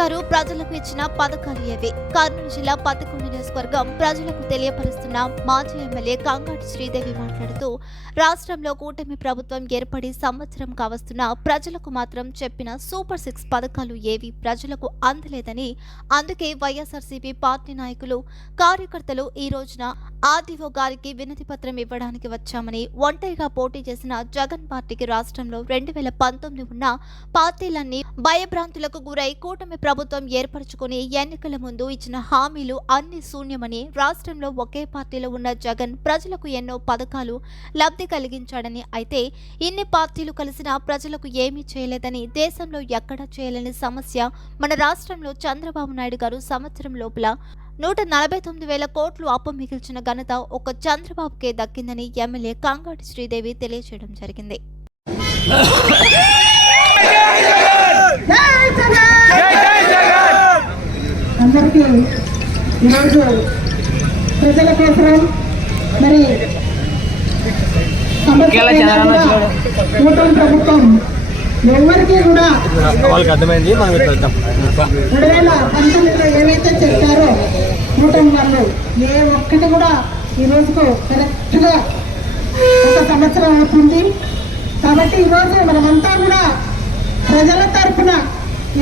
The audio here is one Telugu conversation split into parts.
గారు ప్రజలకు ఇచ్చిన పథకాలు ఏవి? కర్నూలు జిల్లా పత్తికొండ నియోజకవర్గం ప్రజలకు తెలియపరుస్తున్న మాజీ ఎమ్మెల్యే కంగాటి శ్రీదేవి మాట్లాడుతూ, రాష్ట్రంలో కూటమి ప్రభుత్వం ఏర్పడి సంవత్సరం కావస్తున్న ప్రజలకు మాత్రం చెప్పిన సూపర్ 6 పథకాలు ఏవి ప్రజలకు అందలేదని, అందుకే వైఎస్ఆర్సీపీ పార్టీ నాయకులు కార్యకర్తలు ఈ రోజున ఆర్డీఓ గారికి వినతి పత్రం ఇవ్వడానికి వచ్చామని, ఒంటరిగా పోటీ చేసిన జగన్ పార్టీకి రాష్ట్రంలో 2019 ఉన్న పార్టీలన్నీ భయభ్రాంతులకు గురై కూటమి ప్రభుత్వం ఏర్పరచుకుని ఎన్నికల ముందు ఇచ్చిన హామీలు అన్ని శూన్యమని, రాష్ట్రంలో ఒకే పార్టీలో ఉన్న జగన్ ప్రజలకు ఎన్నో పథకాలు లబ్ధి కలిగించాడని, అయితే ఇన్ని పార్టీలు కలిసినా ప్రజలకు ఏమీ చేయలేదని, దేశంలో ఎక్కడా చేయలేని సమస్య మన రాష్ట్రంలో చంద్రబాబు నాయుడు గారు సంవత్సరం లోపల 149,000 కోట్లు అప్పు మిగిల్చిన ఘనత ఒక చంద్రబాబుకే దక్కిందని ఎమ్మెల్యే కంగాటి శ్రీదేవి తెలియజేయడం జరిగింది. అందరికీ ఈరోజు ప్రజల కోసం మరి కూటమి ప్రభుత్వం ఎవరికి కూడా 2019లో ఏవైతే చెప్పారో కూటమి వాళ్ళు ఏ ఒక్కటి కూడా ఈ రోజుకు కరెక్ట్గా ఒక సంవత్సరం అవుతుంది. కాబట్టి ఈరోజు మనమంతా కూడా ప్రజల తరఫున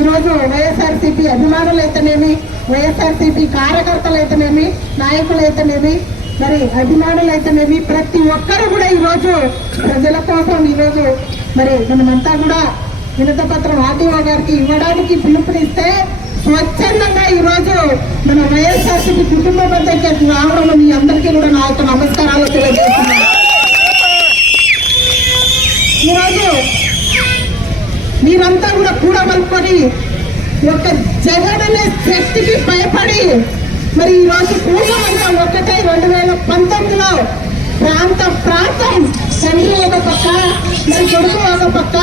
ఈరోజు వైఎస్ఆర్సీపీ అభిమానులు అయితేనేమి, వైఎస్ఆర్సీపీ కార్యకర్తలు అయితేనేమి, నాయకులు అయితేనేమి, మరి అభిమానులు అయితేనేమి, ప్రతి ఒక్కరు కూడా ఈరోజు ప్రజల కోసం ఈరోజు మరి మనమంతా కూడా వినతి పత్రం ఆర్డీఓ గారికి ఇవ్వడానికి పిలుపునిస్తే స్వచ్ఛందంగా ఈరోజు మన వైఎస్ఆర్సీపీ కుటుంబ పద్ధతికి రావడం మీ అందరికీ కూడా నా యొక్క నమస్కారాలు తెలియజేస్తున్నాను. ఈరోజు మీరంతా కూడా కూడబలుకొని ఒక జగన్ అనే శక్తికి భయపడి మరి ఈరోజు కూటమంతా ఒక్కటే 2019లో ప్రాంతం తండ్రి ఒక పక్క, మరి కొడుకు ఒక పక్క,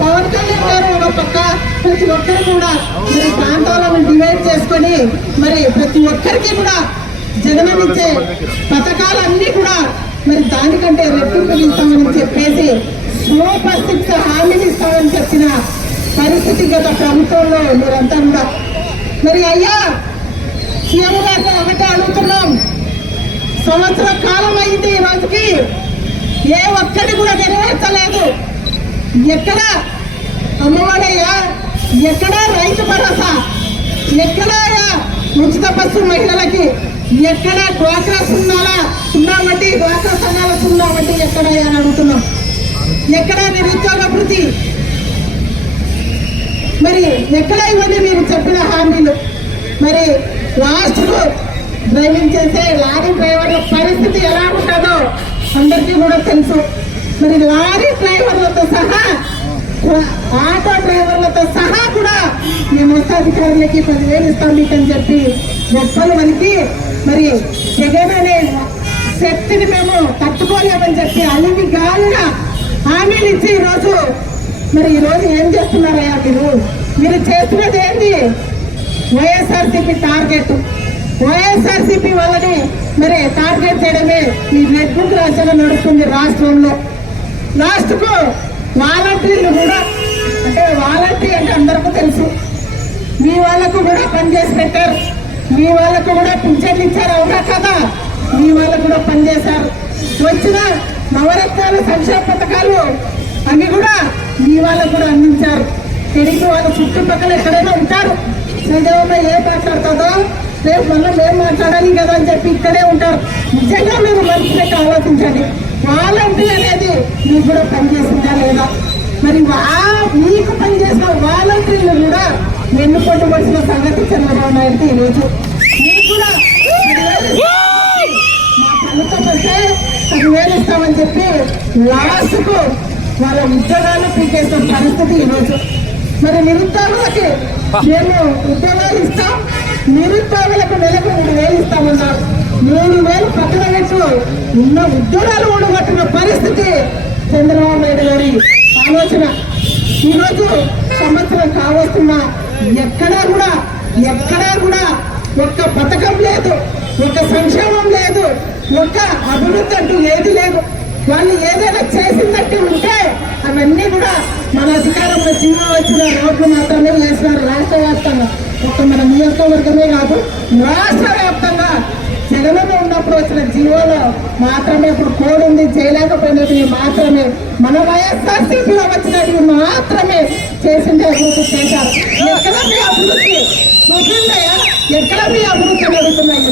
పవన్ కళ్యాణ్ గారు ఒక పక్క, ప్రతి ఒక్కరు కూడా మరి ప్రాంతాలను డివైడ్ చేసుకొని మరి ప్రతి ఒక్కరికి కూడా జగన్ ఇచ్చే పథకాలన్నీ కూడా మరి దానికంటే రెట్టింపు ఇస్తామని చెప్పేసి సూపర్ 6 హామీలు ఇస్తామని చెప్పిన పరిస్థితి గత ప్రభుత్వంలో మీరంతా కూడా మరి అయ్యా సీఎం గారిని ఒకటే అడుగుతున్నాం. సంవత్సర కాలం అయింది ఈ రోజుకి ఏ ఒక్కటి కూడా నెరవేర్చలేదు. ఎక్కడ అమ్మవాడయ్యా, ఎక్కడ రైతు భరోసా, ఎక్కడ ఉచిత బస్సు మహిళలకి, ఎక్కడ డ్వాక్రా సున్నా వడ్డీ, డ్వాక్రా సంఘాల సున్నా వడ్డీ ఎక్కడయ్యా అని అడుగుతున్నాం. ఎక్కడ నిరుద్యోగ వృత్తి, మరి ఎక్కడ ఇవ్వండి మీరు చెప్పిన హామీలు? మరి లాస్ట్కు డ్రైవింగ్ చేసే లారీ డ్రైవర్ల పరిస్థితి ఎలా ఉంటుందో అందరికీ కూడా తెలుసు. మరి లారీ డ్రైవర్లతో సహా, ఆటో డ్రైవర్లతో సహా కూడా మేము అధికారులకి 10,000 ఇస్తాం మీకని చెప్పి గొప్పలు మనకి మరి జగన్ అనే శక్తిని మేము తట్టుకోలేమని చెప్పి అలివి గాలిగా హామీలు ఇచ్చి ఈరోజు ఏం చేస్తున్నారయ్యా మీరు చేస్తున్నది ఏంటి? వైఎస్ఆర్సీపీ టార్గెట్, వైఎస్ఆర్సీపీ వాళ్ళని మరి టార్గెట్ చేయడమే ఈ రెడ్ బుక్ రాజ్యాంగం నడుస్తుంది రాష్ట్రంలో. లాస్ట్కు వాలంటీర్లు కూడా, అంటే వాలంటీర్ అంటే అందరికీ తెలుసు, మీ వాళ్ళకు కూడా పనిచేసి పెట్టారు, మీ వాళ్ళకు కూడా పింఛన్లు ఇచ్చారు, అవునా కదా? మీ వాళ్ళకు కూడా పనిచేశారు. వచ్చిన నవరత్నాలు సంక్షేమ పథకాలు అవి కూడా మీ వాళ్ళకు కూడా అందించారు. తిరిగి వాళ్ళ చుట్టుపక్కల ఎక్కడైనా ఉంటారు. నిజంగా ఏం మాట్లాడుతుందో రేపు మళ్ళీ మేము మాట్లాడాలి కదా అని చెప్పి ఇక్కడే ఉంటారు. నిజంగా మీరు మనసు పెట్టి ఆలోచించండి. వాలంటీర్ అనేది మీకు కూడా పనిచేసిందా లేదా? మరి మీకు పనిచేసిన వాలంటీర్లు కూడా ఎన్నుకోవలసిన సంగతి చంద్రబాబు నాయుడు ఈరోజు మీకు కూడా మా ప్రభుత్వం వస్తే 10,000 ఇస్తామని చెప్పి లాస్ట్కు వాళ్ళ ఉద్యోగాలు పీకేసిన పరిస్థితి ఈరోజు. మరి నిరుద్యోగులకి మేము ఉద్యోగాలు ఇస్తాం, నిరుద్యోగులకు నెలకు 3,000 ఇస్తామన్నారు. 3,000 పక్కన పెట్టు ఉన్న ఉద్యోగాలు ఊడగొట్టిన పరిస్థితి చంద్రబాబు నాయుడు గారి ఆలోచన. ఈరోజు సంవత్సరం కావస్తున్నా ఎక్కడా కూడా ఒక్క పథకం లేదు, ఒక్క సంక్షేమం లేదు, ఒక్క అభివృద్ధి అంటూ ఏది లేదు. వాళ్ళు ఏదైనా చేసిందంటే ఉంటే అవన్నీ కూడా మన అధికారంలో జీవో వచ్చిన రోడ్లు మాత్రమే వేసినారు రాష్ట్ర వ్యాప్తంగా. ఒక మన నియోజకవర్గమే కాదు రాష్ట్ర వ్యాప్తంగా జగనన్న ఉన్నప్పుడు వచ్చిన జీవోలో మాత్రమే ఇప్పుడు కోడ్ ఉంది చేయలేకపోయినవి మాత్రమే మన వైఎస్ఆర్సీపీలో వచ్చినవి మాత్రమే చేసిందే అభివృద్ధి చేశారు. ఎక్కడ మీ అభివృద్ధి చూసిందయ్యా? ఎక్కడ మీ అభివృద్ధి జరుగుతున్నాయి?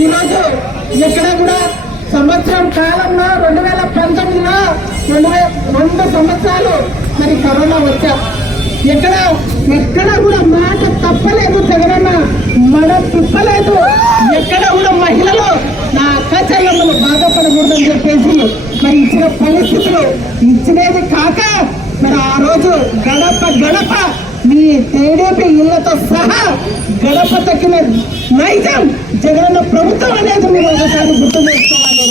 ఈరోజు ఎక్కడ కూడా సంవత్సరం కాలంలో 2019లో 2 సంవత్సరాలు మరి కరోనా వచ్చా ఎక్కడ కూడా మాట తప్పలేదు జగనన్న, మన తిప్పలేదు. ఎక్కడ కూడా మహిళలు నా అక్క చెల్లెమ్మలు బాధపడకూడదని చెప్పేసి మరి ఇచ్చిన పరిస్థితులు ఇచ్చినది కాక మరి ఆ రోజు గడప మీ టీడీపీ ఇళ్లతో సహా గడప తక్కిన నైజం జగనన్న ప్రభుత్వం అనేది మీరు ఒకసారి గుర్తు చేసుకోవాలి.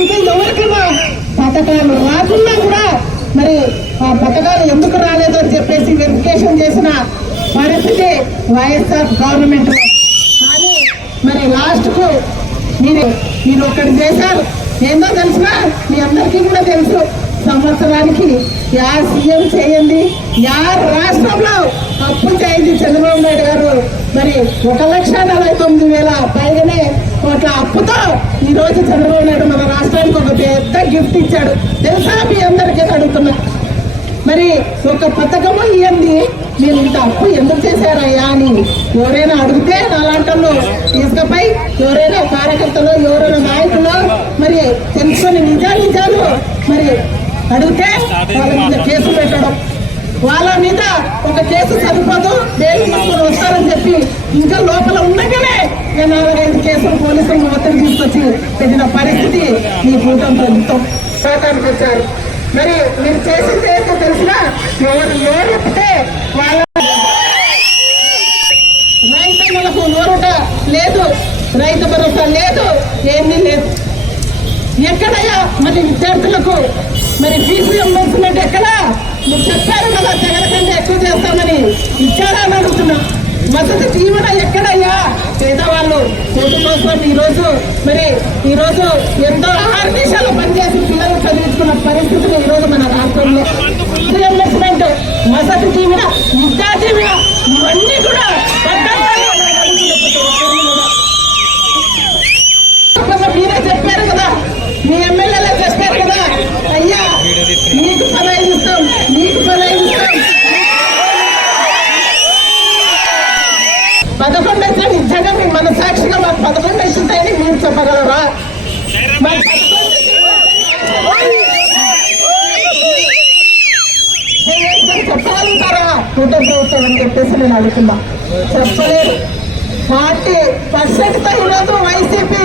ఇంకా ఎవరికైనా పథకాలు రాకున్నా కూడా మరి ఆ పథకాలు ఎందుకు రాలేదు అని చెప్పేసి వెరిఫికేషన్ చేసిన పరిస్థితి వైఎస్ఆర్ గవర్నమెంట్. కానీ మరి లాస్ట్కు మీరు ఒకటి చేశారు, ఏందో తెలిసినా మీ అందరికీ కూడా తెలుసు. సంవత్సరానికి సీఎం చేయండి, రాష్ట్రంలో అప్పు చేయండి. చంద్రబాబు నాయుడు గారు మరి 1,49,000 పైగానే కోట్ల అప్పుతో ఈ రోజు చంద్రబాబు నాయుడు మన రాష్ట్రానికి ఒక పెద్ద గిఫ్ట్ ఇచ్చాడు. తెలుసా మీ అందరికీ అడుగుతున్నా. మరి ఒక పథకము ఇవ్వండి, మీరు ఇంత అప్పు ఎందుకు చేశారయ్యా అని ఎవరైనా అడిగితే నాలాంటలో ఇసుకపై ఎవరైనా కార్యకర్తలు ఎవరైనా నాయకులు మరి తెలుసుకొని నిజాలు మరి అడిగితే వాళ్ళ మీద కేసు పెట్టడం, వాళ్ళ మీద ఒక కేసు సరిపోదు బెయిల్ తీసుకొని వస్తారని చెప్పి ఇంకా లోపల ఉండగానే 4-5 కేసులు పోలీసులు ఒత్తిడి తీసుకొచ్చి పెట్టిన పరిస్థితి ఈ కూటమి ప్రభుత్వం పోటానికి వచ్చారు. మరి మీరు చేసింది ఏంటో తెలిసినా ఎవరు చెప్తే వాళ్ళ రైతన్నలకు నోరుట లేదు, రైతు భరోసా లేదు, ఏమీ లేదు. ఎక్కడయ్యా మరి విద్యార్థులకు మరి ఫీజు రియంబర్స్మెంట్ ఎక్కడా? మీరు చెప్పారు కదా జగన్ కంటే ఎక్కువ చేస్తామని, ఇచ్చారా అని అడుగుతున్నా. వసతి దీవెన ఎక్కడయ్యా? పేదవాళ్ళు కోటి కోసం ఈరోజు ఎంతో ఆర్నిషాలు పనిచేసి పిల్లలు చదివించుకున్న పరిస్థితులు ఈరోజు మన రాష్ట్రంలో. రియంబర్స్మెంట్, వసతి దీవెన, విద్యా దీవెన ఇవన్నీ కూడా మీరే చెప్పారు కదా, మీ ఎమ్మెల్యేలే చెప్పారు కదా, అయ్యా నీకు ఫలాయి ఇస్తాం, నీకు ఫలాయి ఇస్తాం. 11 అయితే నిజంగా మీ మన సాక్షిగా మాకు 11 ఇస్తుంటాయని మీరు చెప్పగలరా? చెప్పగలుగుతారా కూటమి ప్రభుత్వం అని చెప్పేసి నేను అడుగుతున్నా. చెప్పలేదు. 40% ఈరోజు వైసీపీ